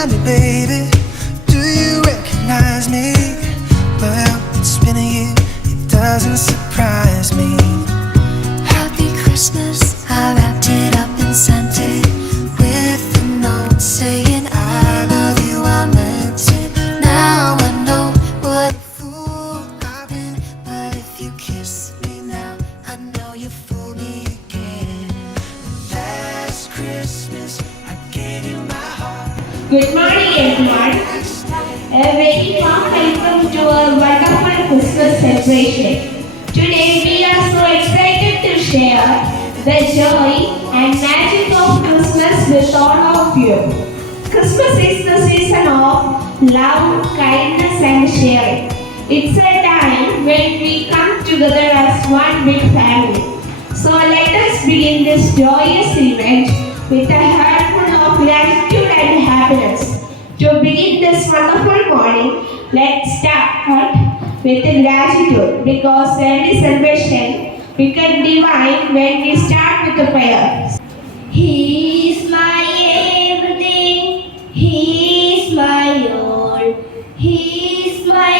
tell me, baby, do you recognize me? Well, it's been a year, it doesn't surprise me. Happy Christmas, I wrapped it up and sent it with a note saying I love you, I meant it. Now I know what a fool I've been, but if you kiss me now, I know you fooled me again. Last Christmas, I gave you my heart. Good morning, everyone. A very warm welcome to our wonderful Christmas celebration. Today, we are so excited to share the joy and magic of Christmas with all of you. Christmas is the season of love, kindness, and sharing. It's a time when we come together as one big family. So let us begin this joyous event with a heart full of gratitude and happiness. To begin this wonderful morning, let's start with gratitude because every celebration becomes divine when we start with a prayer. He is my everything, He is my all, He is my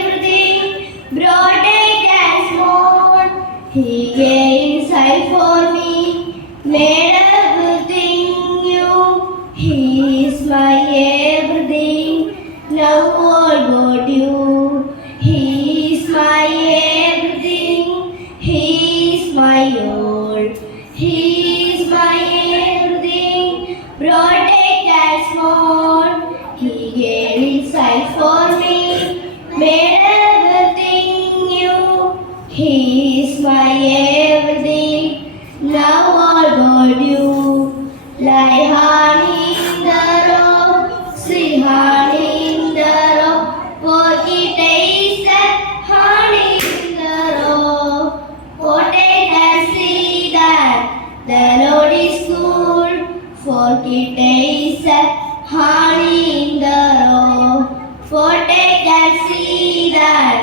everything, broad and small. He gave His life for me, made everything new. He is my everything, love all about you. He is my everything, He is my all. He is my everything, broad and small. He gave His life for me, made everything new. He is my everything, love all about you. Like honey in the rock, sweet honey in the rock, for it tastes like honey in the rock. What I can see that the Lord is good, for it tastes like honey in the rock. For I can see that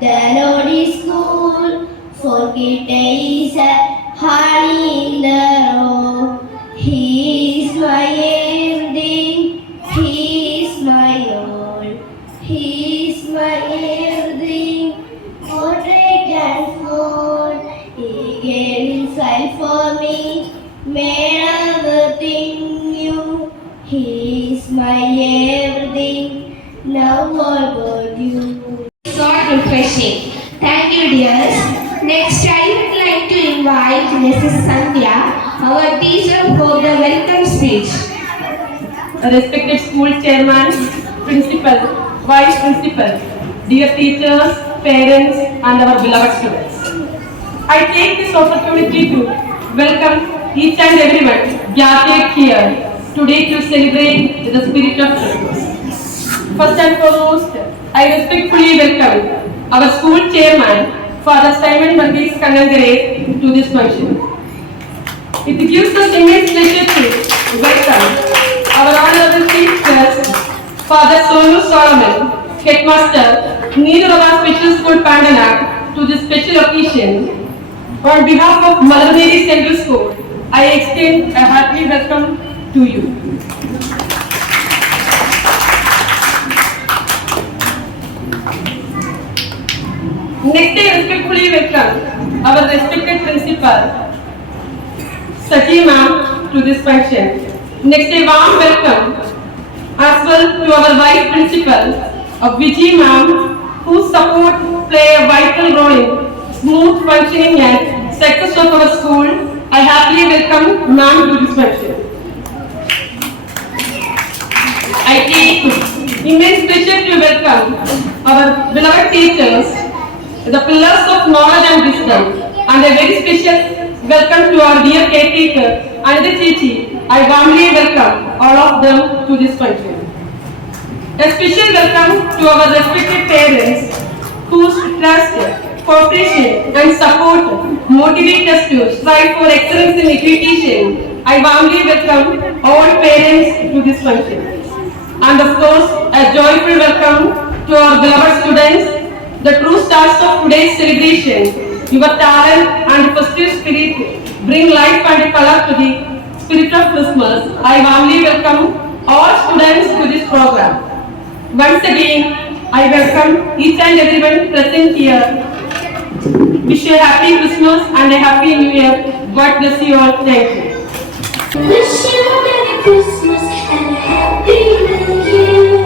the Lord is good, for it tastes like honey in the rock. He is my everything, He is my all, He is my everything, what I can afford. He gave His life for me, made everything new. He is my everything, love all about you. So refreshing. Thank you, dears. Next, I would like to invite Mrs. Sandhya, our teacher, for the welcome speech. Respected school chairman, principal, vice principal, dear teachers, parents, and our beloved students. I take this opportunity to welcome each and everyone gathered here today to celebrate the spirit of Christmas. First and foremost, I respectfully welcome our school chairman, Father Simon Varghese Kannangare, to this function. It gives us immense pleasure to welcome our honorable chief guest, Father Sonu Solomon, headmaster, Neerava Special School, Pandanak, to this special occasion. On behalf of Mother Mary Central School, I extend a hearty welcome to you. Next, I respectfully welcome our respected principal, Saji ma'am, to this function. Next, a warm welcome as well to our vice principal, Vijay ma'am, whose support play a vital role in smooth functioning and success of our school. I happily welcome ma'am to this function. I take immense pleasure to welcome our beloved teachers, the pillars of knowledge and wisdom, and a very special welcome to our dear caretaker and the Chichi. I warmly welcome all of them to this function. A special welcome to our respected parents whose trust, cooperation and support motivate us to strive for excellence in education. I warmly welcome all parents to this function. And of course, a joyful welcome to our beloved students, the true stars of today's celebration. Your talent and festive spirit bring life and color to the spirit of Christmas. I warmly welcome all students to Once again, I welcome each and everyone present here. Wish you a happy Christmas and a happy New Year. God bless you all. Thank you. Wish you a Merry Christmas and a Happy New Year.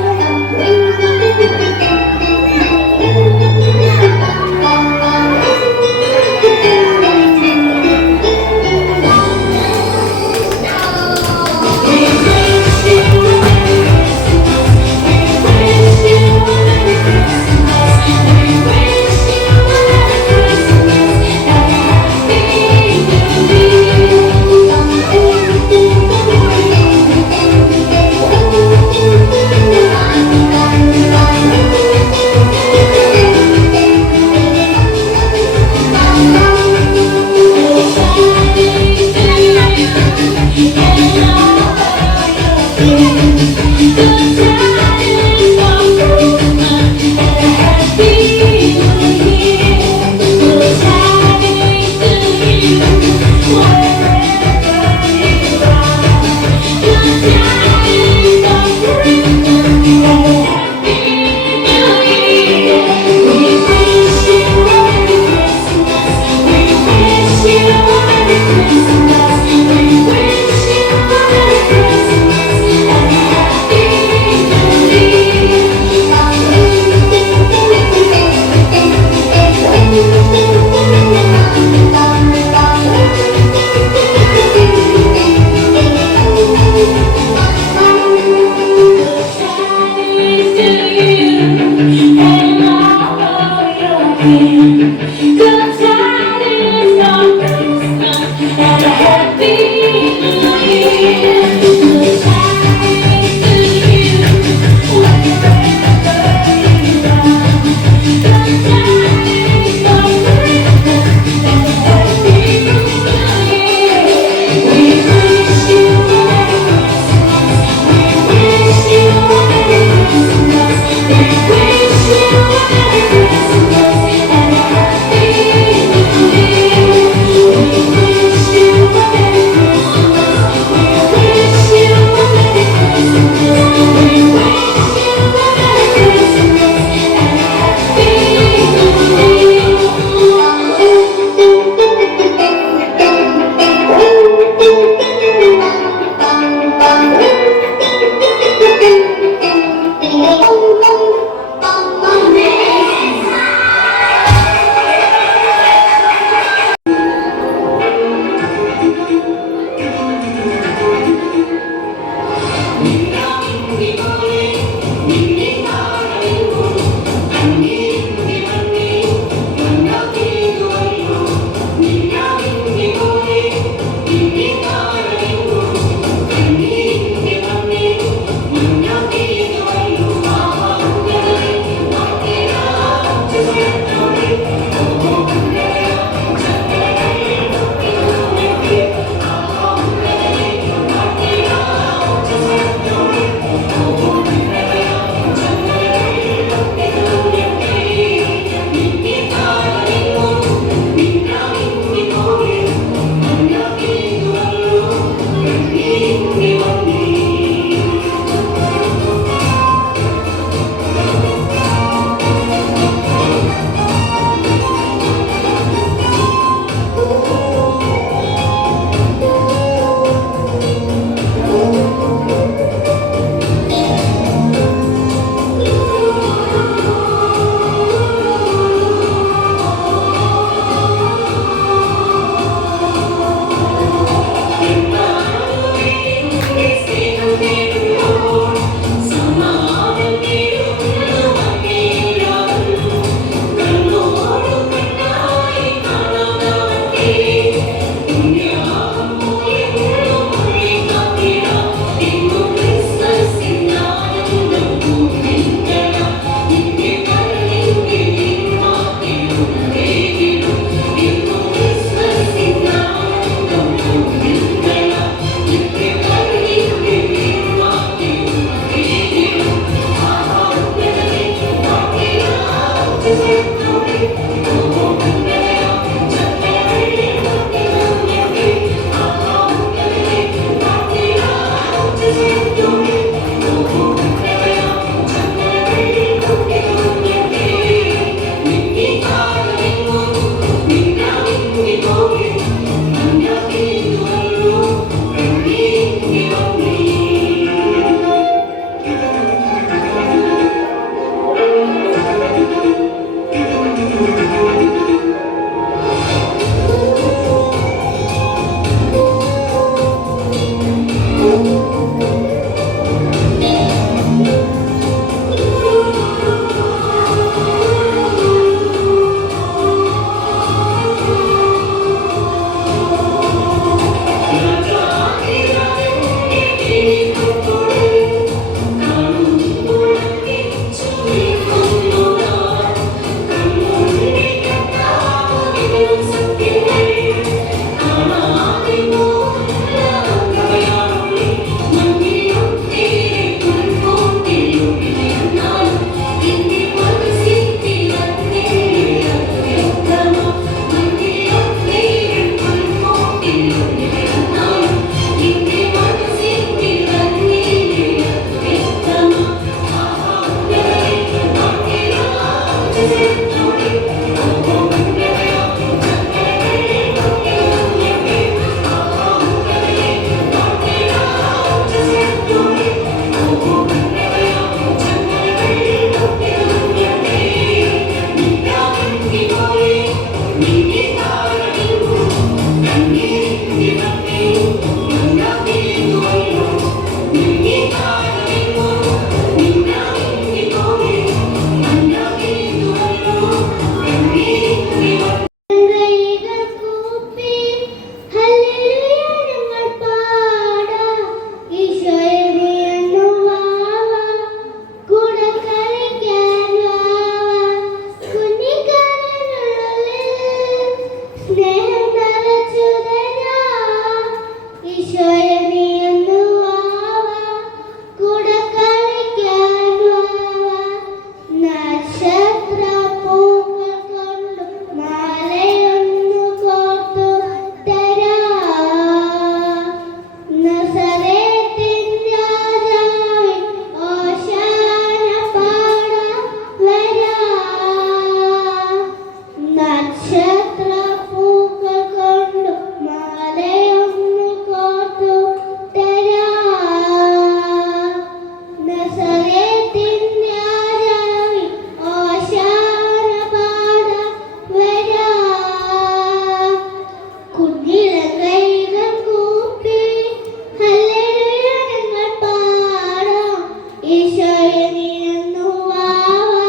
ഈശോയെ നീയൊന്നു വാവാ,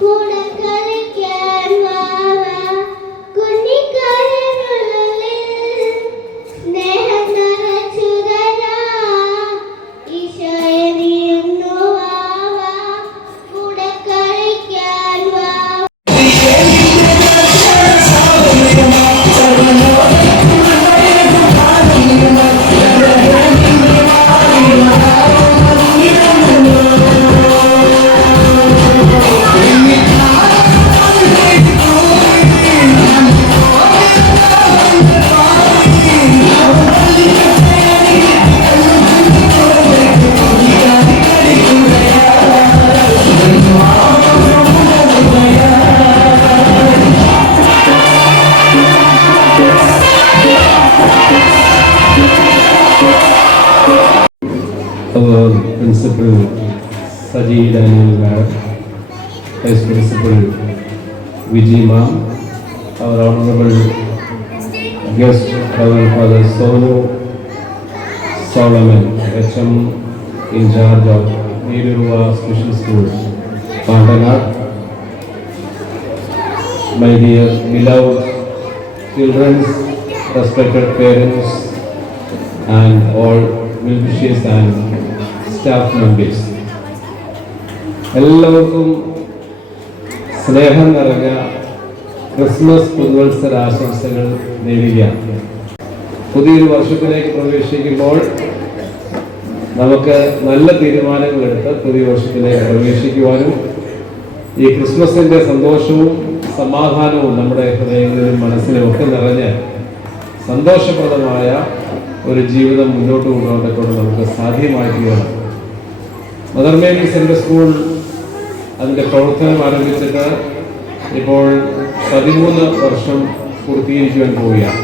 കൂടെ കളിക്കാൻ വാവാ, കുഞ്ഞിക്കാരനുള്ളിൽ സ്നേഹം നിറച്ചു തരാം. ഈശോയെ നീയൊന്നു വാവാ, കൂടെ കളിക്കാൻ വാവാ. Our Principal Saji Daniel Madam, Vice Principal Vijay Ma'am, our Honorable Guest Reverend Father Sonu Solomon, HM in charge of Neeruva Special School, Pandanat, my dear beloved children, respected parents, and all well-wishers and staff members. എല്ലാവർക്കും സ്നേഹം നിറഞ്ഞ Christmas പുതുവത്സര ആശംസകൾ നേരുകയാണ്. പുതിയൊരു വർഷത്തിലേക്ക് പ്രവേശിക്കുമ്പോൾ നമുക്ക് നല്ല തീരുമാനങ്ങൾ എടുത്ത് പുതിയ വർഷത്തിലേക്ക് പ്രവേശിക്കുവാനും ഈ ക്രിസ്മസിന്റെ സന്തോഷവും സമാധാനവും നമ്മുടെ ഹൃദയങ്ങളിലും മനസ്സിലും ഒക്കെ നിറഞ്ഞ് സന്തോഷപ്രദമായ ഒരു ജീവിതം മുന്നോട്ട് കൊണ്ടുപോകാൻ നമുക്ക് സാധ്യമാക്കുകയാണ്. മദർ മേരി സെൻട്രൽ സ്കൂൾ അതിൻ്റെ പ്രവർത്തനം ആരംഭിച്ചിട്ട് ഇപ്പോൾ 13 വർഷം പൂർത്തീകരിക്കുവാൻ പോവുകയാണ്.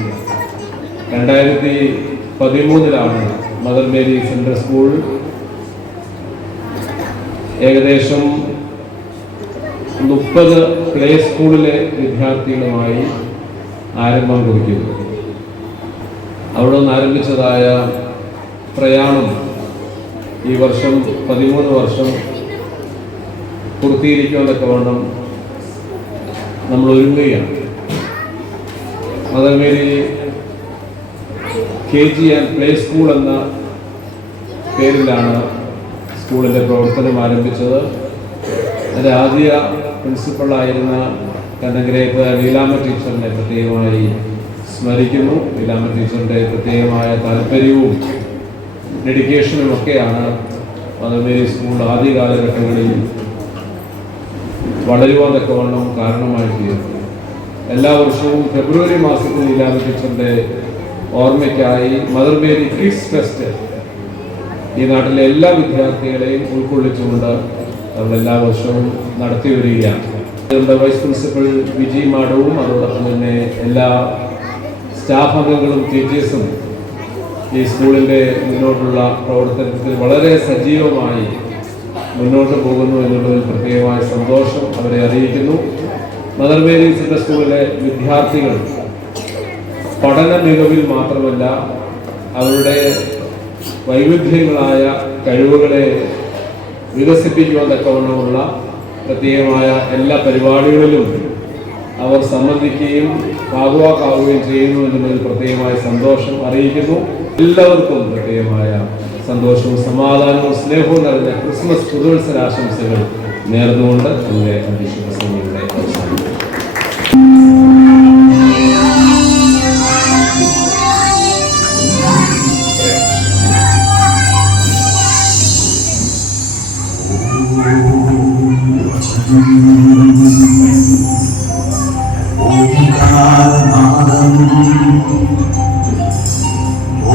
2013 മദർ മേരി സെൻട്രൽ സ്കൂൾ ഏകദേശം 30 പ്ലേ സ്കൂളിലെ വിദ്യാർത്ഥികളുമായി ആരംഭം കുറിക്കുന്നു. അവിടെ നിന്ന് ആരംഭിച്ചതായ പ്രയാണം ഈ വർഷം 13 വർഷം പൂർത്തീകരിക്കുവാനൊക്കെ വേണം നമ്മൾ ഒരുങ്ങുകയാണ്. Mother Mary KG and play school എന്ന പേരിലാണ് സ്കൂളിൻ്റെ പ്രവർത്തനം ആരംഭിച്ചത്. അതിൻ്റെ ആദ്യ പ്രിൻസിപ്പളായിരുന്ന കണ്ണഗ്രേപ്പ് ലീലാമ്മ ടീച്ചറിനെ പ്രത്യേകമായി സ്മരിക്കുന്നു. ലീലാമ്മ ടീച്ചറിൻ്റെ പ്രത്യേകമായ താല്പര്യവും ഡെഡിക്കേഷനും ഒക്കെയാണ് മദർ മേരി സ്കൂൾ ആദ്യ കാലഘട്ടങ്ങളിൽ വളരുവാനൊക്കെ വണ്ണം കാരണമായി തീർന്നു. എല്ലാ വർഷവും ഫെബ്രുവരി മാസത്തിൽ ലീലാമ്മ ടീച്ചറിൻ്റെ ഓർമ്മയ്ക്കായി മദർ മേരി കിഡ്സ് ഫെസ്റ്റ് ഈ നാട്ടിലെ എല്ലാ വിദ്യാർത്ഥികളെയും ഉൾക്കൊള്ളിച്ചുകൊണ്ട് നമ്മൾ എല്ലാ വർഷവും നടത്തി വരികയാണ്. നമ്മുടെ വൈസ് പ്രിൻസിപ്പൽ വിജയ് മാഡവും അതോടൊപ്പം തന്നെ എല്ലാ സ്റ്റാഫ് അംഗങ്ങളും ടീച്ചേഴ്സും ഈ സ്കൂളിൻ്റെ മുന്നോട്ടുള്ള പ്രവർത്തനത്തിൽ വളരെ സജീവമായി മുന്നോട്ട് പോകുന്നു എന്നുള്ളതിൽ പ്രത്യേകമായ സന്തോഷം അവരെ അറിയിക്കുന്നു. മദർ മേരി സെൻട്രൽ സ്കൂളിലെ വിദ്യാർത്ഥികൾ പഠന മികവിൽ മാത്രമല്ല അവരുടെ വൈവിധ്യങ്ങളായ കഴിവുകളെ വികസിപ്പിക്കുവാൻ തക്കവണ്ണമുള്ള പ്രത്യേകമായ എല്ലാ പരിപാടികളിലും അവർ സംബന്ധിക്കുകയും ഭാഗവാക്കാവുകയും ചെയ്യുന്നു എന്നുള്ളതിൽ പ്രത്യേകമായ സന്തോഷം അറിയിക്കുന്നു. എല്ലാവർക്കും പ്രത്യേകമായ സന്തോഷവും സമാധാനവും സ്നേഹവും നിറഞ്ഞ ക്രിസ്മസ് പുതുവത്സരാശംസകൾ നേർന്നുകൊണ്ട് എൻ്റെ അധ്യക്ഷ പ്രസംഗങ്ങളുടെ അവസാനിക്കുന്നു.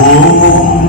Oh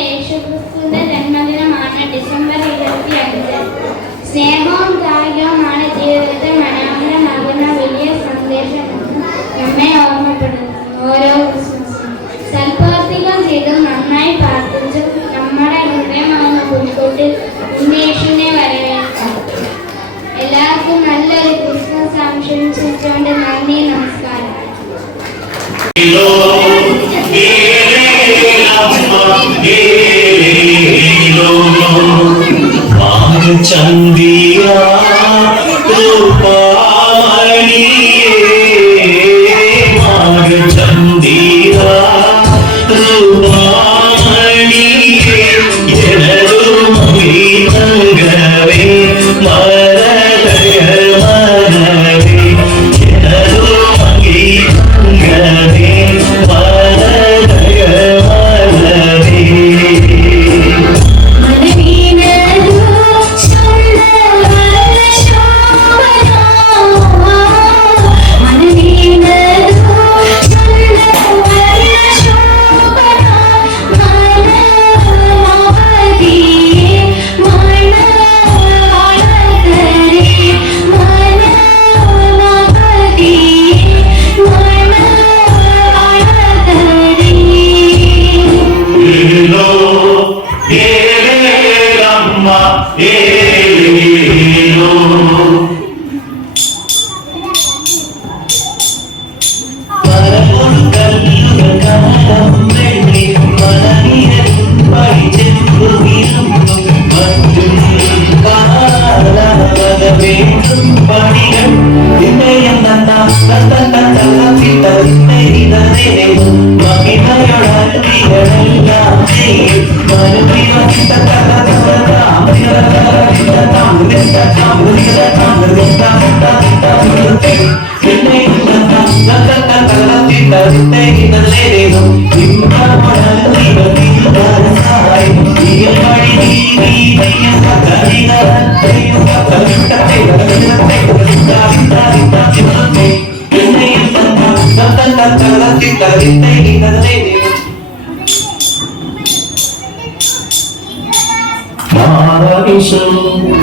യേശുക്രിസ്തുവിന്റെ ജന്മദിനമാണ് ഡിസംബർ 25. സ്നേഹവും ത്യാഗവുമാണ് ജീവിതത്തെ മനോഹരമാകുന്ന വലിയ സന്ദേശമെന്ന് നമ്മെ ഓർമ്മപ്പെടുന്നു. ഓരോ ക്രിസ്മസും സൽപ്രവർത്തികൾ ചെയ്തും നന്നായി പ്രാർത്ഥിച്ചും നമ്മുടെ ഹൃദയമാകുന്ന പുൽക്കൂട്ടിൽ യേശുവിനെ വരവേൽക്കാം. എല്ലാവർക്കും നല്ലൊരു ക്രിസ്മസ് ആശംസിച്ചുകൊണ്ട് നന്ദി, നമസ്കാരം. ചന്ദിയ ചന്ദിയ തങ്കവേ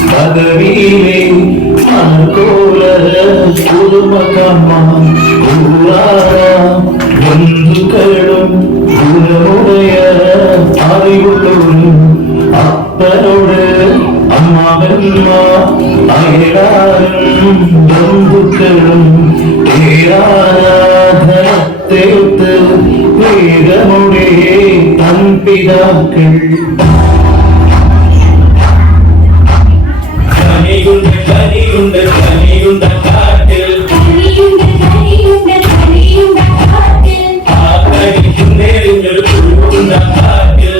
പദവിയിലെ അനുകൂല ബന്ധുക്കളും ഗുണമുടയ അറിവുള്ളവരും അപ്പനോട് അമ്മാവന്മാർ അയലാരും ബന്ധുക്കളും ആരാധനത്തേർത്ത് വേദമുടെ തൻപിതാക്കൾ കനിയുണ്ട കാട്ടിൽ ആകരിക്കുന്നേരിഞ്ഞൊരു പുഴുണ്ട കാട്ടിൽ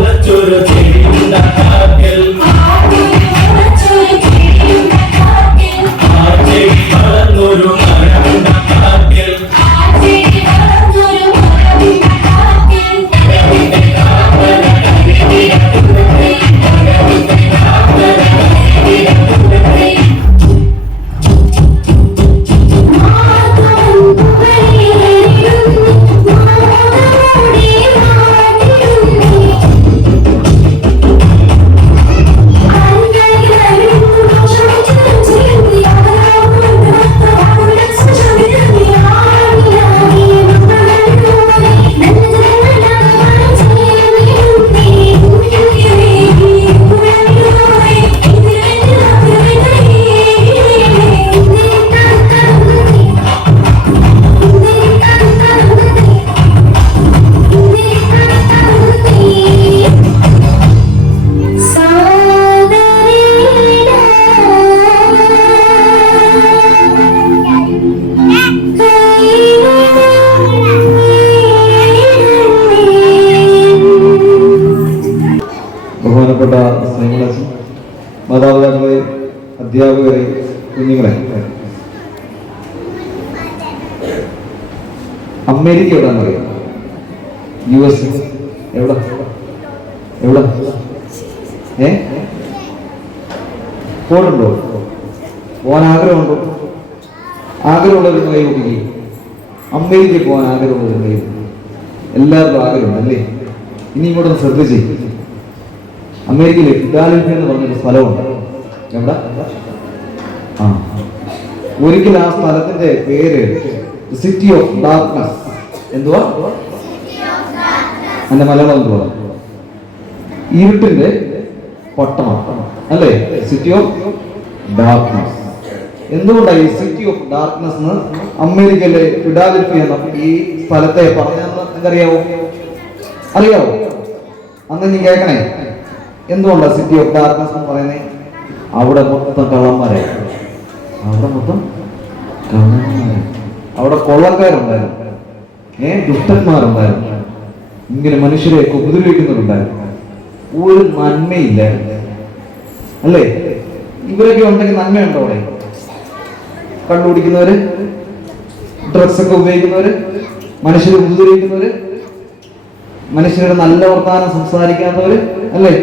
ആചൊരു ചെടിയുണ്ട കാട്ടിൽ ആ ചെടി വളർന്നൊരു മരമുണ്ട കാട്ടിൽ ബഹുമാനപ്പെട്ട സ്നേഹിതൻ, മാതാപിതാക്കളെ, അധ്യാപകരെ, കുഞ്ഞുങ്ങളെ, അമേരിക്ക എവിടെയാണെന്നറിയാം? US എവിടെ? പോകണുണ്ടോ? പോകാൻ ആഗ്രഹമുണ്ടോ? ആഗ്രഹമുള്ളവർ കൈ നോക്കിക്കേ. അമേരിക്കയിൽ പോകാൻ ആഗ്രഹമുള്ളവർ കൈ. എല്ലാവർക്കും ആഗ്രഹമുണ്ട് അല്ലേ? ഇനി ഇങ്ങോട്ടൊന്ന് ശ്രദ്ധിച്ച്. അമേരിക്കയിലെ ഫിലാഡൽഫിയ എന്ന് പറഞ്ഞൊരു സ്ഥലമുണ്ട്. എവിടെ? ആ, ഒരിക്കൽ ആ സ്ഥലത്തിന്റെ പേര് സിറ്റി ഓഫ് ഡാർക്ക്നെസ്. എന്തുവാ അതിന്റെ മലയാളം? എന്തുവാ? ഇരുട്ടിന്റെ പട്ടണം അല്ലേ? City of darkness. എന്തുകൊണ്ടാണ് ഈ സിറ്റി ഓഫ് ഡാർക്ക്നെസ് എന്ന് അമേരിക്കയിലെ ഫിലാഡൽഫിയ എന്ന ഈ സ്ഥലത്തെ പറഞ്ഞതെന്ന് എന്തറിയാവോ? അറിയാവോ? അന്ന് നീ കേൾക്കണേ. എന്തുകൊണ്ടാണ് സിറ്റി ഓഫ് ഡാർക്ക്നെസ് എന്ന് പറയുന്നത്? അവിടെ മൊത്തം കള്ളന്മാരെ, അവിടെ കൊള്ളക്കാരുണ്ടായിരുന്നു, ദുഷ്ടന്മാരുണ്ടായിരുന്നു, ഇങ്ങനെ മനുഷ്യരെ ഉപദ്രവിക്കുന്നവരുണ്ടായിരുന്നു. ഒരു നന്മയില്ലായിരുന്നു അല്ലേ? ഇവരൊക്കെ ഉണ്ടെങ്കിൽ നന്മയുണ്ടോ അവിടെ? കണ്ടുപിടിക്കുന്നവര്, ഡ്രഗ്സ് ഒക്കെ ഉപയോഗിക്കുന്നവര്, മനുഷ്യരെ ഉപദ്രവിക്കുന്നവര്, മനുഷ്യരുടെ നല്ല വർത്താനം സംസാരിക്കാത്തവര് അല്ലേ?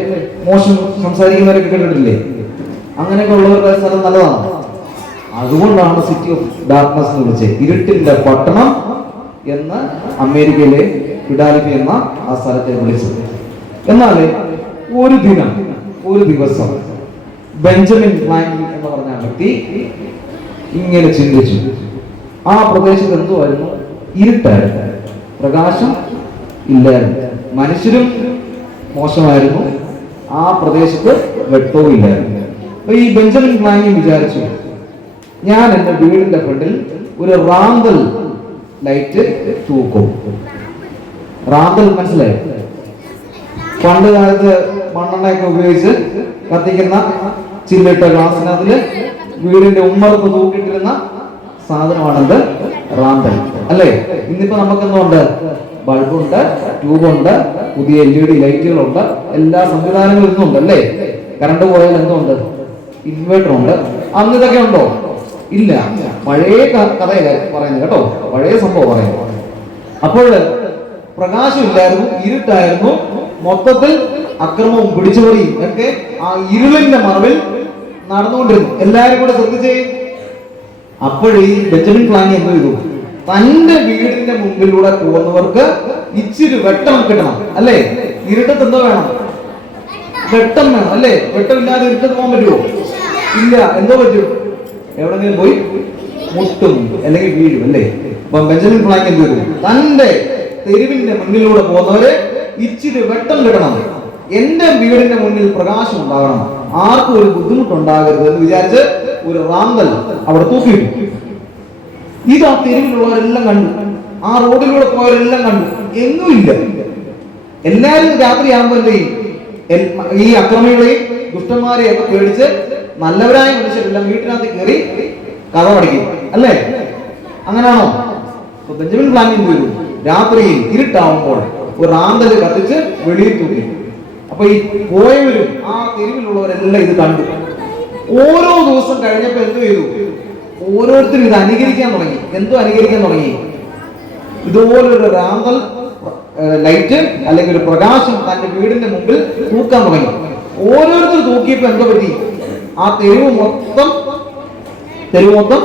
മോശം സംസാരിക്കുന്നവരൊക്കെ കേട്ടിട്ടില്ലേ? അങ്ങനെയൊക്കെ ഉള്ളവരുടെ സ്ഥലം നല്ലതാണ്. അതുകൊണ്ടാണ് സിറ്റി ഓഫ് ഡാർക്ക്നെസ് എന്ന് വിളിച്ചത്. ഇരുട്ടിന്റെ പട്ടണം എന്ന് അമേരിക്കയിലെ ഫിലാഡൽഫിയ എന്ന ആ സ്ഥലത്തെ വിളിച്ചത്. എന്നാൽ ഒരു ദിവസം ബെഞ്ചമിൻ ഫ്രാങ്ക്ലിൻ എന്ന് പറഞ്ഞ വ്യക്തി ഇങ്ങനെ ചിന്തിച്ചു. ആ പ്രദേശത്ത് എന്തുമായിരുന്നു? ഇരുട്ടായിരുന്നു, പ്രകാശം ഇല്ലായിരുന്നു, മനുഷ്യരും മോശമായിരുന്നു, ആ പ്രദേശത്ത് വെട്ടവും ഇല്ലായിരുന്നു. അപ്പൊ ഈ ബെഞ്ചമിൻ ഫ്രാങ്ക്ലിൻ വിചാരിച്ചു, ഞാൻ എൻ്റെ വീടിന്റെ ഫ്രണ്ടിൽ ഒരു റാന്തൽ ലൈറ്റ് തൂക്കും. റാന്തൽ മനസ്സിലായി? പണ്ട് കാലത്ത് മണ്ണെണ്ണയൊക്കെ ഉപയോഗിച്ച് കത്തിക്കുന്ന ചില്ലിട്ട ഗ്ലാസിനകത്തില് വീടിന്റെ ഉമ്മറത്ത് തൂക്കിട്ടിരുന്ന സാധനമാണെന്ത്? റാന്തൽ അല്ലേ? ഇന്നിപ്പോ നമുക്കെന്തുണ്ട്? ബൾബുണ്ട്, ട്യൂബുണ്ട്, പുതിയ LED ലൈറ്റുകളുണ്ട്, എല്ലാ സംവിധാനങ്ങളും ഇന്നുണ്ട് അല്ലേ? കറണ്ട് പോയാൽ എന്തുണ്ട്? ഇൻവേർട്ടർ ഉണ്ട്. അന്ന് ഇതൊക്കെ ഉണ്ടോ? ഇല്ല. പഴയ കഥയില്ല പറയുന്നത് കേട്ടോ, പഴയ സംഭവം പറയുന്നത്. അപ്പോൾ പ്രകാശമില്ലായിരുന്നു, ഇരുട്ടായിരുന്നു, മൊത്തത്തിൽ അക്രമവും പിടിച്ചുപറിയും ഒക്കെ ആ ഇരുളിന്റെ മറവിൽ നടന്നുകൊണ്ടിരുന്നു. എല്ലാരും കൂടെ ശ്രദ്ധിച്ചേ. അപ്പോഴീ ബെഞ്ചമിൻ ഫ്രാങ്ക്ലിൻ എന്ത് ചെയ്തു? തന്റെ വീടിന്റെ മുമ്പിലൂടെ പോകുന്നവർക്ക് ഇച്ചിരി വെട്ടം കിട്ടണം അല്ലേ? ഇരുട്ടത്ത് എന്തോ വേണം? വെട്ടം വേണം അല്ലേ? വെട്ടമില്ലാതെ ഇരുട്ടത്ത് പോകാൻ പറ്റുമോ? ഇല്ല. എന്തോ പറ്റും? എവിടെങ്കിലും പോയി മുട്ടും അല്ലെങ്കിൽ വീഴും അല്ലേ? അപ്പൊ ബെഞ്ചമിൻ ഫ്രാങ്ക്ലിൻ എന്ത് ചെയ്തു? തന്റെ തെരുവിന്റെ മുന്നിലൂടെ പോകുന്നവരെ ഇച്ചിരി വെട്ടം കിട്ടണം, എന്റെ വീടിന്റെ മുന്നിൽ പ്രകാശം ഉണ്ടാകണം, ആർക്കും ഒരു ബുദ്ധിമുട്ടുണ്ടാകരുത് എന്ന് വിചാരിച്ച് ഒരു റാന്തൽ അവിടെ തൂക്കിയിട്ടു. ഇത് ആ തെരുവിലുള്ളവരെല്ലാം കണ്ടു, ആ റോഡിലൂടെ പോയവരെല്ലാം കണ്ടു. എങ്ങുമില്ല. എല്ലാരും രാത്രിയാകുമ്പോൾ എന്ത് ചെയ്യും? ഈ അക്രമികളെയും ദുഷ്ടന്മാരെയും ഒക്കെ പേടിച്ച് നല്ലവരായ മനുഷ്യരെല്ലാം വീട്ടിനകത്ത് കയറി കഥ അടയ്ക്കും അല്ലേ? അങ്ങനെയാണോ? ബെഞ്ചമിൻ ഫ്രാങ്ക്ലിൻ ചെയ്തു, രാത്രിയിൽ ഇരുട്ടാവുമ്പോൾ ഒരു റാന്തല് കത്തിച്ച് വെളിയിൽ തൂക്കി. അപ്പൊ ഈ പോയവരും ആ തെരുവിലുള്ളവരെല്ലാം ഇത് കണ്ടു. ഓരോ ദിവസം കഴിഞ്ഞപ്പോ എന്ത് ചെയ്തു? ഓരോരുത്തരും ഇത് അനുകരിക്കാൻ തുടങ്ങി. എന്തോ അനുകരിക്കാൻ തുടങ്ങി? ഇതുപോലൊരു റാന്തൽ ലൈറ്റ് അല്ലെങ്കിൽ ഒരു പ്രകാശം തന്റെ വീടിന്റെ മുമ്പിൽ തൂക്കാൻ തുടങ്ങി. ഓരോരുത്തർ തൂക്കിയപ്പോ എന്തോ പറ്റി? ആ തെരുവ് മൊത്തം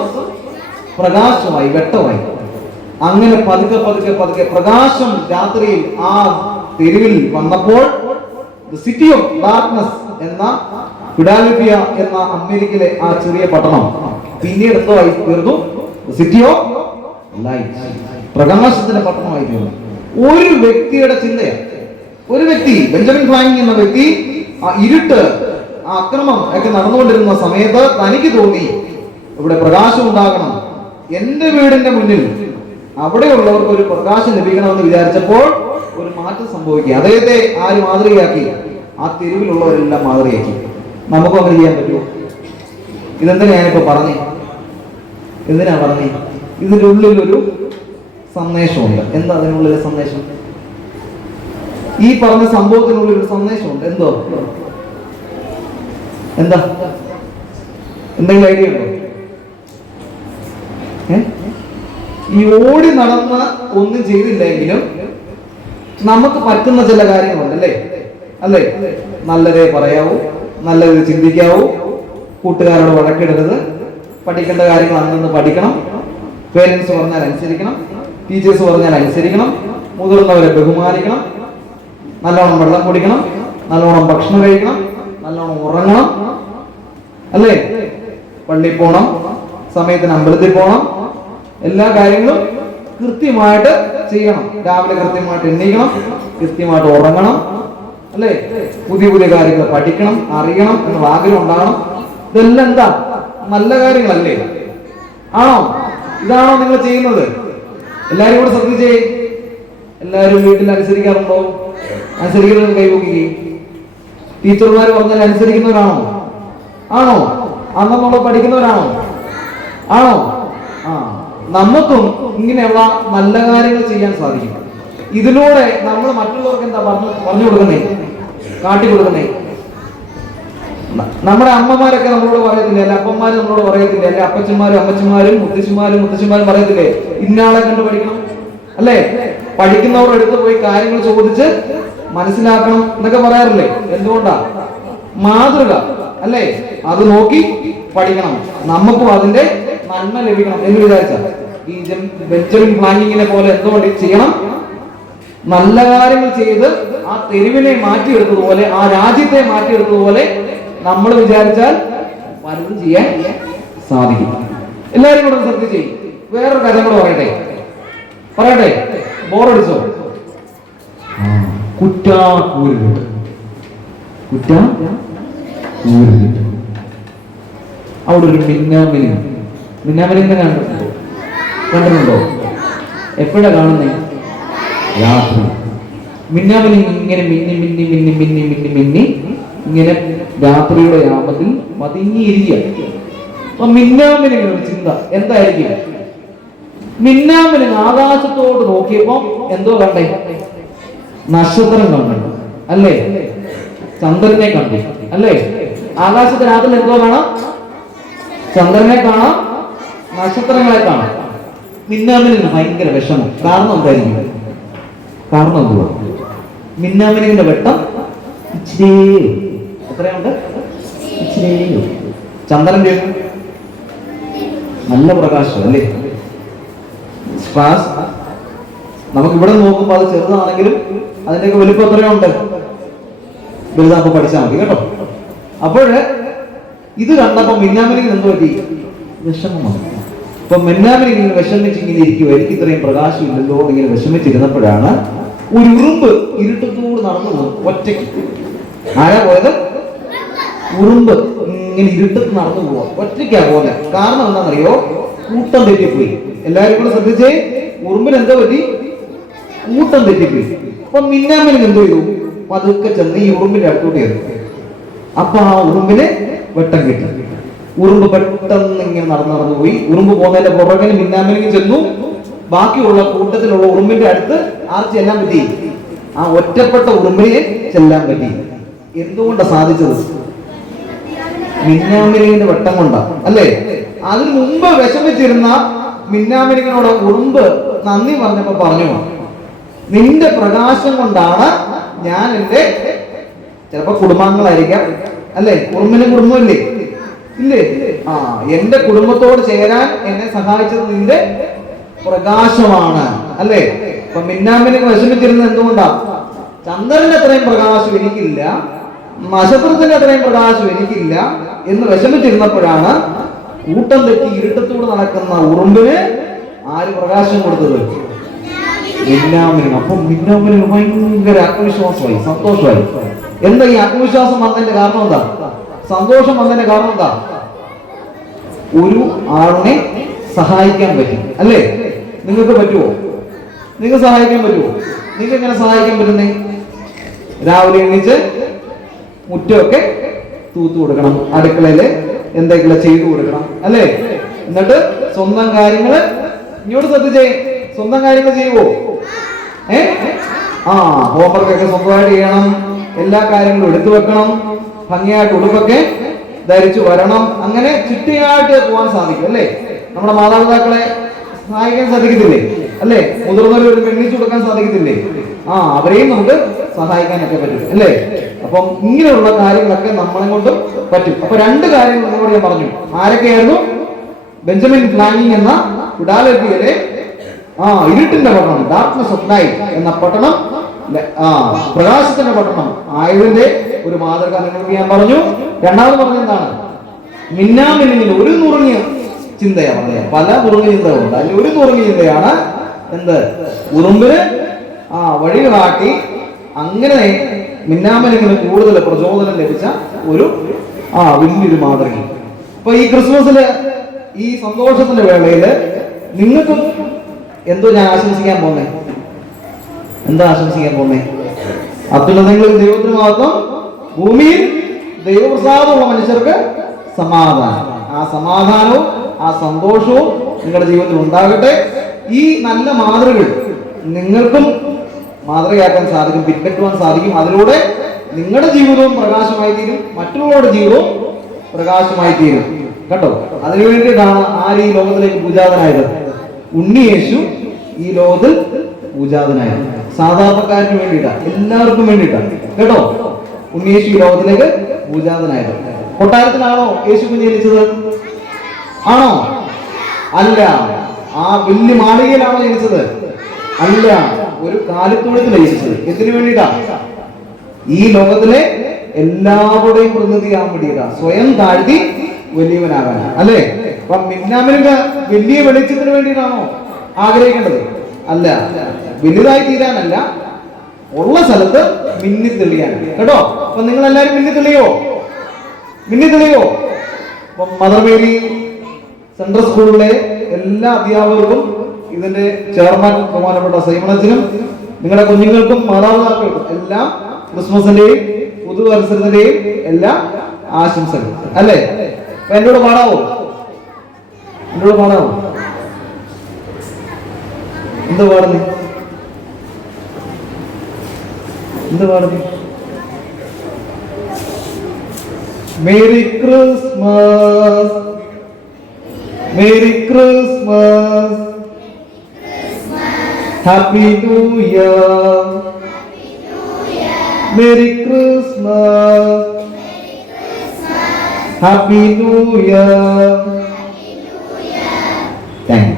പ്രകാശമായി, വെട്ടമായി. അങ്ങനെ പതുക്കെ പതുക്കെ പതുക്കെ പ്രകാശം രാത്രിയിൽ ആ തെരുവിൽ വന്നപ്പോൾ സിറ്റി ഓഫ് ഡാർക്ക്നെസ് എന്ന ഫിലാഡൽഫിയ എന്ന അമേരിക്കയിലെ ആ ചെറിയ പട്ടണം പിന്നീട് എന്തോ ആയി തീർന്നു? സിറ്റി ഓഫ് ലൈറ്റ്, പ്രകാശത്തിന്റെ പട്ടണമായി തീർന്നു. ഒരു വ്യക്തിയുടെ ചിന്തയാണ്. ഒരു വ്യക്തി, ബെഞ്ചമിൻ ഫ്രാങ്ക്ലിൻ എന്ന വ്യക്തി, ആ ഇരുട്ട്, ആ അക്രമം ഒക്കെ നടന്നുകൊണ്ടിരുന്ന സമയത്ത് തനിക്ക് തോന്നി ഇവിടെ പ്രകാശം ഉണ്ടാകണം, എന്റെ വീടിന്റെ മുന്നിൽ അവിടെയുള്ളവർക്ക് ഒരു പ്രകാശം ലഭിക്കണമെന്ന് വിചാരിച്ചപ്പോൾ ഒരു മാറ്റം സംഭവിക്കുക. അദ്ദേഹത്തെ ആര് മാതൃകയാക്കി? ആ തെരുവിലുള്ളവരെല്ലാം മാതൃകയാക്കി. നമുക്കും അങ്ങനെ ചെയ്യാൻ പറ്റുമോ? ഇതെന്തിനാ ഞാനിപ്പോ പറഞ്ഞേ? എന്തിനാ പറഞ്ഞേ? ഇതിൻ്റെ ഉള്ളിലൊരു സന്ദേശമുണ്ട്. എന്താ അതിനുള്ളിലെ സന്ദേശം? ഈ പറഞ്ഞ സംഭവത്തിനുള്ളിൽ ഒരു സന്ദേശമുണ്ട്. എന്തോ? എന്താ? എന്തെങ്കിലും ഐഡിയ ഉണ്ടോ? ഈ ഓടി നടന്ന ഒന്നും ചെയ്തില്ലെങ്കിലും നമുക്ക് പറ്റുന്ന ചില കാര്യങ്ങളുണ്ട് അല്ലേ? നല്ലതേ പറയാവൂ, നല്ലത് ചിന്തിക്കാവൂ, കൂട്ടുകാരോട് വഴക്കിടരുത്, പഠിക്കേണ്ട കാര്യങ്ങൾ അന്നന്ന് പഠിക്കണം, പേരൻസ് പറഞ്ഞാൽ അനുസരിക്കണം, ടീച്ചേഴ്സ് പറഞ്ഞാൽ അനുസരിക്കണം, മുതിർന്നവരെ ബഹുമാനിക്കണം, നല്ലോണം വെള്ളം കുടിക്കണം, നല്ലോണം ഭക്ഷണം കഴിക്കണം, നല്ലോണം ഉറങ്ങണം, അല്ലേ? പള്ളിയിൽ പോണം, സമയത്തിന് അമ്പലത്തിൽ പോണം, എല്ലാ കാര്യങ്ങളും കൃത്യമായിട്ട് ചെയ്യണം. രാവിലെ കൃത്യമായിട്ട് എണ്ണീക്കണം, കൃത്യമായിട്ട് ഉറങ്ങണം, അല്ലേ? പുതിയ പുതിയ കാര്യങ്ങൾ പഠിക്കണം, അറിയണം എന്നുള്ള ആഗ്രഹം ഉണ്ടാകണം. ഇതെല്ലാം എന്താ? നല്ല കാര്യങ്ങളല്ലേ? ആണോ? ഇതാണോ നിങ്ങൾ ചെയ്യുന്നത്? എല്ലാരും കൂടെ ശ്രദ്ധിച്ചേ. എല്ലാരും വീട്ടിൽ അനുസരിക്കാറുണ്ടോ? അനുസരിക്കുന്നത് കൈവോക്കി. ടീച്ചർമാർ പറഞ്ഞാൽ അനുസരിക്കുന്നവരാണോ? ആണോ? അന്ന് നമ്മൾ പഠിക്കുന്നവരാണോ? ആണോ? ആ, നമുക്കും ഇങ്ങനെയുള്ള നല്ല കാര്യങ്ങൾ ചെയ്യാൻ സാധിക്കും. ഇതിലൂടെ നമ്മൾ മറ്റുള്ളവർക്ക് എന്താ പറഞ്ഞു കൊടുക്കുന്നേ, കാട്ടി കൊടുക്കുന്നേ? നമ്മുടെ അമ്മമാരൊക്കെ നമ്മളോട് പറയത്തില്ലേ, അല്ലെ അപ്പന്മാര് നമ്മളോട് പറയത്തില്ലേ, അല്ലെ അപ്പച്ചന്മാരും അമ്മച്ചന്മാരും മുത്തശ്ശിമാരും പറയത്തില്ലേ, ഇന്നാളെ കണ്ട് പഠിക്കണം, അല്ലേ? പഠിക്കുന്നവരുടെ അടുത്ത് പോയി കാര്യങ്ങൾ ചോദിച്ച് മനസ്സിലാക്കണം എന്നൊക്കെ പറയാറില്ലേ? എന്തുകൊണ്ടാ? മാതൃക, അല്ലേ? അത് നോക്കി പഠിക്കണം, നമുക്കും അതിന്റെ നന്മ ലഭിക്കണം എന്ന് വിചാരിച്ച ഈ ബെഞ്ചമിൻ ഫ്രാങ്കിങ്ങിനെ പോലെ എന്തുകൊണ്ട് ചെയ്യണം? നല്ല കാര്യങ്ങൾ ചെയ്ത് ആ തെരുവിനെ മാറ്റിയെടുത്തതുപോലെ, ആ രാജ്യത്തെ മാറ്റിയെടുത്തതുപോലെ നമ്മൾ വിചാരിച്ചാൽ പലതും ചെയ്യാൻ സാധിക്കും. എല്ലാവരും കൂടെ ശ്രദ്ധിച്ചേ. വേറൊരു കഥ കൂടെ പറയട്ടെ. ബോറടിച്ചോ? കുറ്റാക്കൂരുകെട്ട്. അവിടെ ഒരു മിന്നാമിനിനെ കണ്ടിട്ടുണ്ടോ? എപ്പോഴാ കാണുന്നേ? രാത്രി. മിന്നാമിനി ഇങ്ങനെ മിന്നി ഇങ്ങനെ രാത്രിയുടെ യാമത്തിൽ പതുങ്ങിയിരിക്കുക. അപ്പൊ മിന്നാമിനി ഒരു ചിന്ത എന്തായിരിക്കും? മിന്നാമിനി ആകാശത്തോട്ട് നോക്കിയപ്പോ എന്തോ കണ്ടേ? നക്ഷത്രം കണ്ടു, അല്ലേ? ചന്ദ്രനെ കണ്ടു, അല്ലേ? ആകാശത്തിനകത്തിൽ എന്തോ കാണാം? ചന്ദ്രനെ കാണാം, നക്ഷത്രങ്ങളെ കാണാം. മിന്നാമിനി ഭയങ്കര വിഷമം. കാരണം എന്തായിരിക്കും? കാരണം എന്തുവാ? മിന്നാമിനിന്റെ വെട്ടം ഇച്ചിരി എത്രയുണ്ട്? ഇച്ചിരി. ചന്ദ്രന്റെ നല്ല പ്രകാശം, അല്ലേ? നമുക്ക് ഇവിടെ നോക്കുമ്പോൾ അത് ചെറുതാണെങ്കിലും അതിന്റെയൊക്കെ വലിപ്പം എത്രയുണ്ട്? വലുതാകുമ്പോൾ പഠിച്ചാൽ മതി കേട്ടോ. അപ്പോഴ് ഇത് കണ്ടപ്പോ മിന്നാമിനിക്ക് എന്ത് പറ്റി? വിഷമമാണ്. അപ്പൊ മിന്നാമിനി ഇങ്ങനെ വിഷമിച്ച് ഇങ്ങനെ ഇരിക്കുവോ, എനിക്ക് ഇത്രയും പ്രകാശം ഇല്ലല്ലോ ഇങ്ങനെ വിഷമിച്ചിരുന്നപ്പോഴാണ് ഒരു ഉറുമ്പ് ഇരുട്ടത്തോട് നടന്നു പോകും ഒറ്റയ്ക്ക്. ആരാ പോയത്? ഉറുമ്പ് ഇങ്ങനെ ഇരുട്ടത്ത് നടന്നു പോവാ, ഒറ്റയ്ക്കാ പോലെ. കാരണം എന്താണെന്നറിയോ? കൂട്ടം തെറ്റിപ്പോയി. എല്ലാവരും കൂടെ ശ്രദ്ധിച്ചേ. ഉറുമ്പിന് എന്താ പറ്റി? കൂട്ടം തെറ്റിപ്പോയി. അപ്പൊ മിന്നാമിനി എന്തോ ചെയ്തു? പതുക്കെ ചെന്ന് ഈ ഉറുമ്പിന്റെ അടുത്തോട്ട് കയറി. അപ്പൊ ആ ഉറുമ്പിന് വെട്ടം കിട്ടി. ഉറുമ്പ് പെട്ടെന്ന് ഇങ്ങനെ നടന്നു പോയി. ഉറുമ്പ് പോകുന്നതിന്റെ പുറകിന് മിന്നാമിനി ചെന്നു. ബാക്കിയുള്ള കൂട്ടത്തിലുള്ള ഉറുമ്പിന്റെ അടുത്ത് ആർക്ക് ചെല്ലാൻ പറ്റി? ആ ഒറ്റപ്പെട്ട ഉറുമ്പിനെ ചെല്ലാൻ പറ്റി. എന്തുകൊണ്ടാ സാധിച്ചത്? മിന്നാമിനിയുടെ വെട്ടം കൊണ്ടാ, അല്ലേ? അതിനു മുമ്പ് വിഷമിച്ചിരുന്ന മിന്നാമിനിയോട് ഉറുമ്പ് നന്ദി പറഞ്ഞപ്പോ പറഞ്ഞു, നിന്റെ പ്രകാശം കൊണ്ടാണ് ഞാൻ എന്റെ, ചിലപ്പോ കുടുംബാംഗങ്ങളായിരിക്കാം, അല്ലേ? ഉറുമ്പിന് കുടുംബമില്ലേ? ഇല്ലേ? ആ, എന്റെ കുടുംബത്തോട് ചേരാൻ എന്നെ സഹായിച്ചത് നിന്റെ പ്രകാശമാണ്, അല്ലേ? അപ്പൊ മിന്നാമിനി വിഷമിച്ചിരുന്നത് എന്തുകൊണ്ടാ? ചന്ദ്രന്റെ അത്രയും പ്രകാശം എനിക്കില്ല, നക്ഷത്രത്തിന്റെ അത്രയും പ്രകാശം എനിക്കില്ല എന്ന് വിഷമിച്ചിരുന്നപ്പോഴാണ് കൂട്ടം തെറ്റി ഇരുട്ടത്തൂടെ നടക്കുന്ന ഉറുമ്പിന് ആര് പ്രകാശം കൊടുത്തത്? മിന്നാമിനി. അപ്പൊ മിന്നാമിനി ഭയങ്കര ആത്മവിശ്വാസമായി, സന്തോഷമായി. എന്താ ഈ ആത്മവിശ്വാസം വന്നതിന്റെ കാരണം എന്താ? സന്തോഷം വന്നതിന്റെ കാരണം എന്താ? ഒരു ആളിനെ സഹായിക്കാൻ പറ്റും, അല്ലേ? നിങ്ങൾക്ക് പറ്റുമോ? നിങ്ങൾക്ക് സഹായിക്കാൻ പറ്റുമോ? നിങ്ങൾക്ക് എങ്ങനെ സഹായിക്കാൻ പറ്റുന്നേ? രാവിലെ എണീച്ച് മുറ്റമൊക്കെ തൂത്തു കൊടുക്കണം, അടുക്കളയില് എന്തെങ്കിലും ചെയ്തു കൊടുക്കണം, അല്ലേ? എന്നിട്ട് സ്വന്തം കാര്യങ്ങള്, ഇങ്ങോട്ട് ശ്രദ്ധിച്ചേ, സ്വന്തം കാര്യങ്ങൾ ചെയ്യുവോ? ഹോംവർക്ക് ഒക്കെ സ്വന്തമായിട്ട് ചെയ്യണം, എല്ലാ കാര്യങ്ങളും എടുത്തു വെക്കണം, ഭംഗിയായിട്ട് ഉടുപ്പൊക്കെ ധരിച്ചു വരണം. അങ്ങനെ ചിട്ടയായിട്ട് പോകാൻ സാധിക്കും, അല്ലേ? നമ്മുടെ മാതാപിതാക്കളെ സഹായിക്കാൻ സാധിക്കത്തില്ലേ, അല്ലേ? മുതിർന്നവർ എണ്ണിച്ചു കൊടുക്കാൻ സാധിക്കത്തില്ലേ? അവരെയും നമുക്ക് സഹായിക്കാനൊക്കെ പറ്റും, അല്ലേ? അപ്പം ഇങ്ങനെയുള്ള കാര്യങ്ങളൊക്കെ നമ്മളെ കൊണ്ടും പറ്റും. അപ്പൊ രണ്ട് കാര്യങ്ങൾ നിങ്ങളോട് ഞാൻ പറഞ്ഞു. ആരൊക്കെയായിരുന്നു? ബെഞ്ചമിൻ ഫ്രാങ്കിങ് എന്ന ഫിലാഡൽഫിയയിലെ ഇരുട്ടിന്റെ പട്ടണം, ഡാർക്ക്നെസ് ഓഫ് നൈറ്റ് എന്ന പട്ടണം പ്രകാശത്തിന്റെ പട്ടണം ആയതിന്റെ ഒരു മാതൃക നിങ്ങൾക്ക് ഞാൻ പറഞ്ഞു. രണ്ടാമത് പറഞ്ഞ എന്താണ്? മിന്നാമിന്നിന് ഒരു നുറുങ്ങിയ ചിന്തയാണ് പറയാം. പല നുറുങ്ങിയ ചിന്തകളുണ്ട്, അതിൽ ഒരു നുറുങ്ങിയ ചിന്തയാണ് എന്ത്? ഉറുമ്പിന് വഴി കാട്ടി അങ്ങനെ മിന്നാമിന്നിന് കൂടുതൽ പ്രചോദനം ലഭിച്ച ഒരു വലിയൊരു മാതൃക. അപ്പൊ ഈ ക്രിസ്മസില് ഈ സന്തോഷത്തിന്റെ വേളയില് നിങ്ങൾക്കും എന്തോ ഞാൻ ആശംസിക്കാൻ പോന്നേ? എന്താ ആശംസിക്കാൻ പോന്നേ? അത്യുന്നതങ്ങളിൽ ദൈവത്തിന് മാത്രം, ഭൂമിയിൽ ദൈവപ്രസാദമുള്ള മനുഷ്യർക്ക് സമാധാനം. ആ സമാധാനവും ആ സന്തോഷവും നിങ്ങളുടെ ജീവിതത്തിൽ ഉണ്ടാകട്ടെ. ഈ നല്ല മാതൃകകൾ നിങ്ങൾക്കും മാതൃകയാക്കാൻ സാധിക്കും, പിൻപറ്റുവാൻ സാധിക്കും. അതിലൂടെ നിങ്ങളുടെ ജീവിതവും പ്രകാശമായി തീരും, മറ്റുള്ളവരുടെ ജീവിതവും പ്രകാശമായി തീരും. കേട്ടോ? അതിനു വേണ്ടിയിട്ടാണ് ആര് ഈ ലോകത്തിലേക്ക് പൂജാതനായത്? ഉണ്ണിയേശു ഈ ലോകത്തിൽ പൂജാതനായത്. സാധാരണക്കാരന് വേണ്ടിയിട്ടാണ്, എല്ലാവർക്കും വേണ്ടിയിട്ടാണ്. കേട്ടോ? ഉണ്ണിയേശു ഈ ലോകത്തിലേക്ക് പൂജാതനായത്. കൊട്ടാരത്തിലാണോ യേശു കുഞ്ഞ് ജനിച്ചത്? ആണോ? അല്ല. ആ വലിയ മാളികയിലാണോ ജനിച്ചത്? അല്ല. ഒരു കാലിത്തൊഴുത്തിലാണ് ജനിച്ചത്. എന്തിനു വേണ്ടിയിട്ടാ? ഈ ലോകത്തിലെ എല്ലാവരുടെയും പ്രതിനിധിയാകാൻ വേണ്ടിയിട്ടാണ്. സ്വയം താഴ്ത്തി വലിയവനാകാൻ, അല്ലേ? അപ്പൊ മിന്നാമിന് വലിയ വെളിച്ചത്തിന് വേണ്ടിയിട്ടാണോ ആഗ്രഹിക്കേണ്ടത്? അല്ല. വലുതായി തീരാനല്ല, ഉള്ള സ്ഥലത്ത് മിന്നി തെളിയാൻ. കേട്ടോ? അപ്പൊ നിങ്ങൾ എല്ലാവരും മിന്നി തെളിയോ? മിന്നി തെളിയോ? അപ്പൊ മദർ മേരി സെൻട്രൽ സ്കൂളിലെ എല്ലാ അധ്യാപകർക്കും ഇതിന്റെ ചെയർമാൻ ബഹുമാനപ്പെട്ട സൈമണത്തിനും നിങ്ങളുടെ കുഞ്ഞുങ്ങൾക്കും മാതാപിതാക്കൾക്കും എല്ലാം ക്രിസ്മസിന്റെയും പുതുവത്സരത്തിന്റെയും എല്ലാ ആശംസകൾ. അല്ലേ? അപ്പൊ എന്നോട് പാടാവോ? എന്നോട് പാടാവോ? എന്ത് പാടുന്നു? എന്ത് പാടുന്നു? Merry Christmas, merry Christmas, happy new year, merry Christmas, happy new year. Thank you.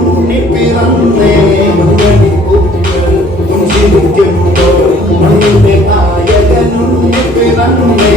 ഉണ്ണി പിറന്നേ മണ്ണിപ്പൂക്കൾ പുഞ്ചിരിക്കുമ്പോൾ മണ്ണിന്റെ നായകൻ ഉണ്ണി പിറന്നേ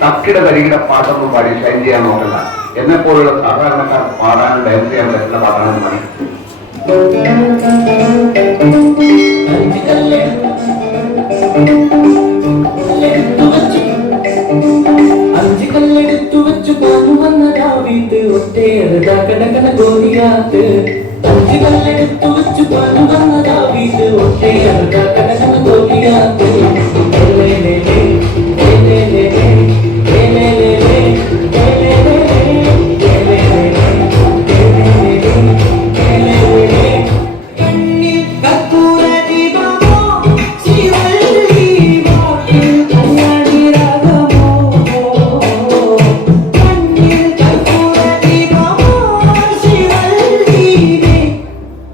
തക്കിട തരികിട പാട്ടൊന്നും പാടി ഷൈൻ ചെയ്യാൻ നോക്കണ്ട. എന്നെപ്പോലുള്ള സാധാരണക്കാർ പാടാനും ഡാൻസ് ചെയ്യാൻ പറ്റുന്ന പാട്ടാണെന്ന് മതി. അഞ്ച് കല്ലെടുത്തു വെച്ചു കൊണ്ടുവന്ന ദാവീദ് ഒട്ടേറെ കടകട ഗോലിയാത്ത്. അഞ്ച് കല്ലെടുത്തു വെച്ചു കൊണ്ടുവന്ന ദാവീദ് ഒട്ടേറെ കടകട ഗോലിയാത്ത്.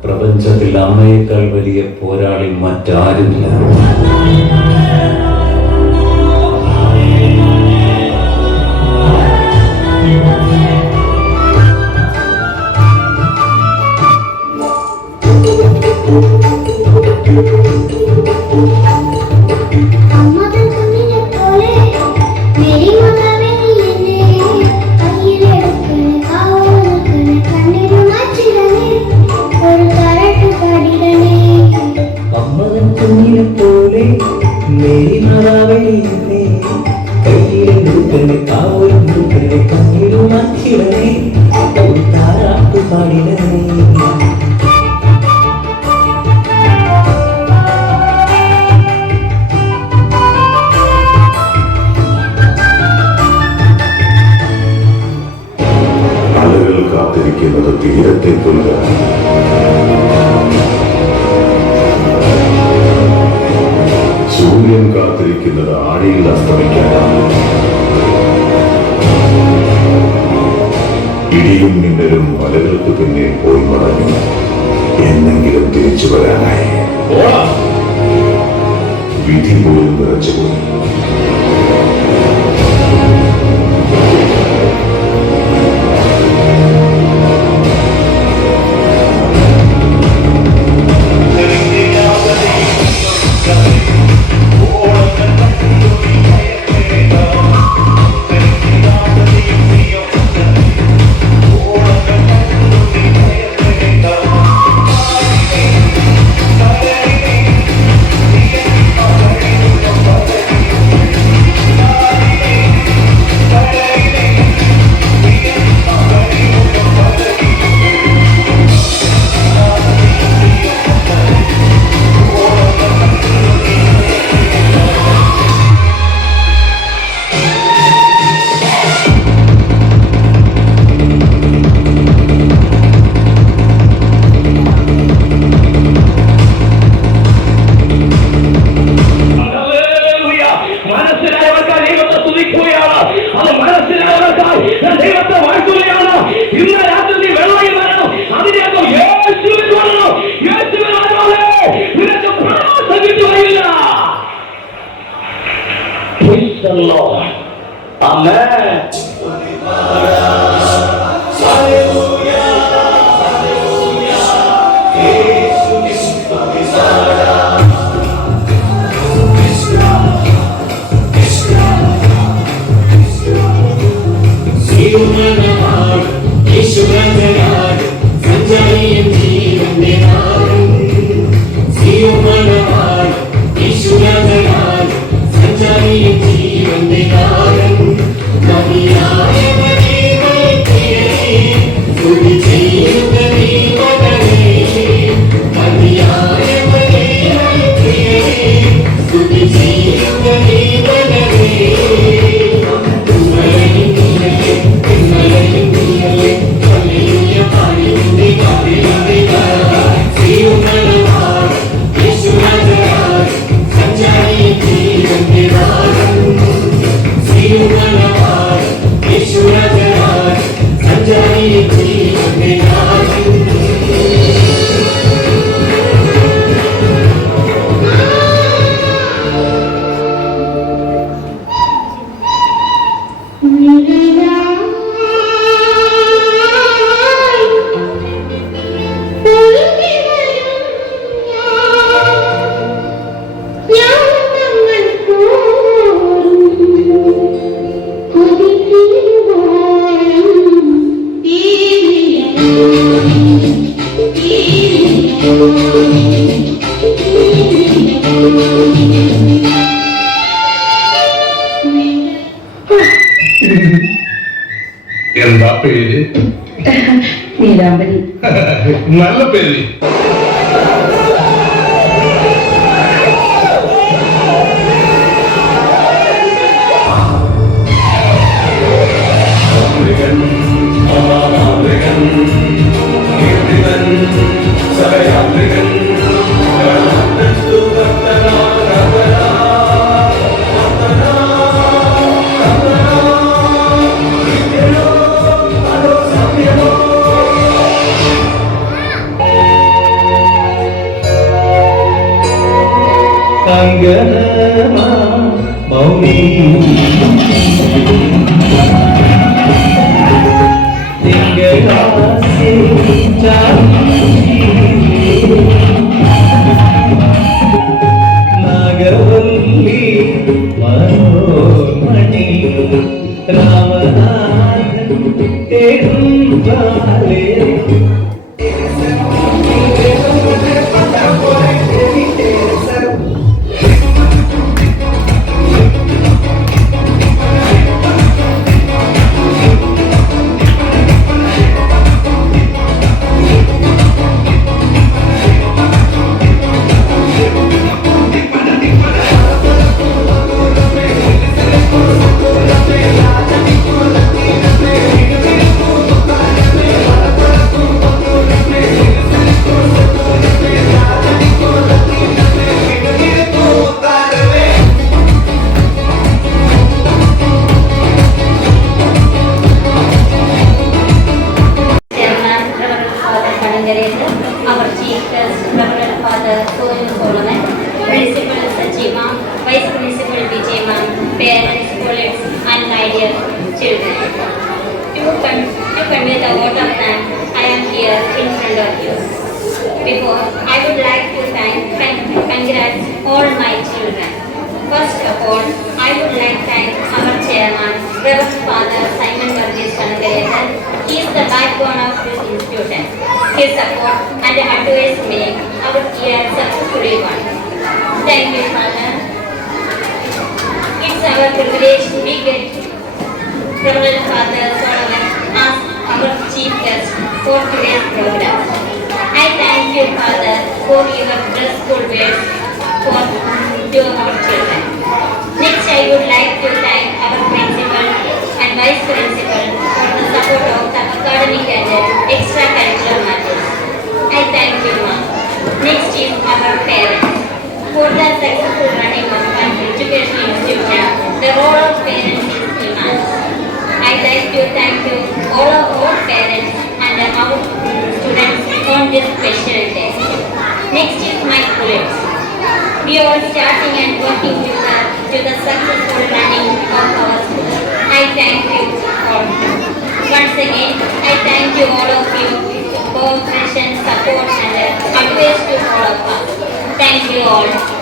പ്രപഞ്ചത്തിൽ അമ്മയേക്കാൾ വലിയ പോരാളി മറ്റാരുമില്ല. അമ്മ കാത്തിരിക്കുന്നത് തീരത്തെ പുല്ല്. സൂര്യൻ കാത്തിരിക്കുന്നത് ആഴിയിൽ അസ്തമിക്കാനാണ്. ഇടിയും മിന്നലും മലകൾക്ക് പിന്നെ പോയി മടങ്ങി എന്നെങ്കിലും തിരിച്ചു വരാനായി. വിധി പോലും നിറച്ചുപോയി. എന്താ പേര്? നീലാംബരി. നല്ല പേര്. നാഗവല്ലി മനോമണി രാമനാഥൻ തേടും Sangareta, our Chief Guest, Reverend Father Soil Solomon, Principal Sajima, Vice Principal Vijayma, parents, colleagues, and my dear children. To convey the vote of thanks, I am here in front of you. Before, I would like to congrats all my children. First of all, I would like to thank our chairman, Reverend Father Simon Varghese Sangareta. He is the backbone of this institution. His support and advice make our year successfully won. Thank you, Father. It's our privilege to be get Reverend Father Solomon as our chief guest for today's program. I thank you, Father, for your blissful words for our children. Next, I would like to thank our principal and vice principal for the support of the academic and extracurricular matters. I thank you, Ma'am. Next is our parents. For the successful running of an educational institution, the role of parents is immense. I'd like to thank you, all of our parents and our students on this special day. Next is my colleagues. We are starting and working to the successful running of our school. I thank you all. Once again, I thank you all of you for cooperation, support and advice to all of us. Thank you all.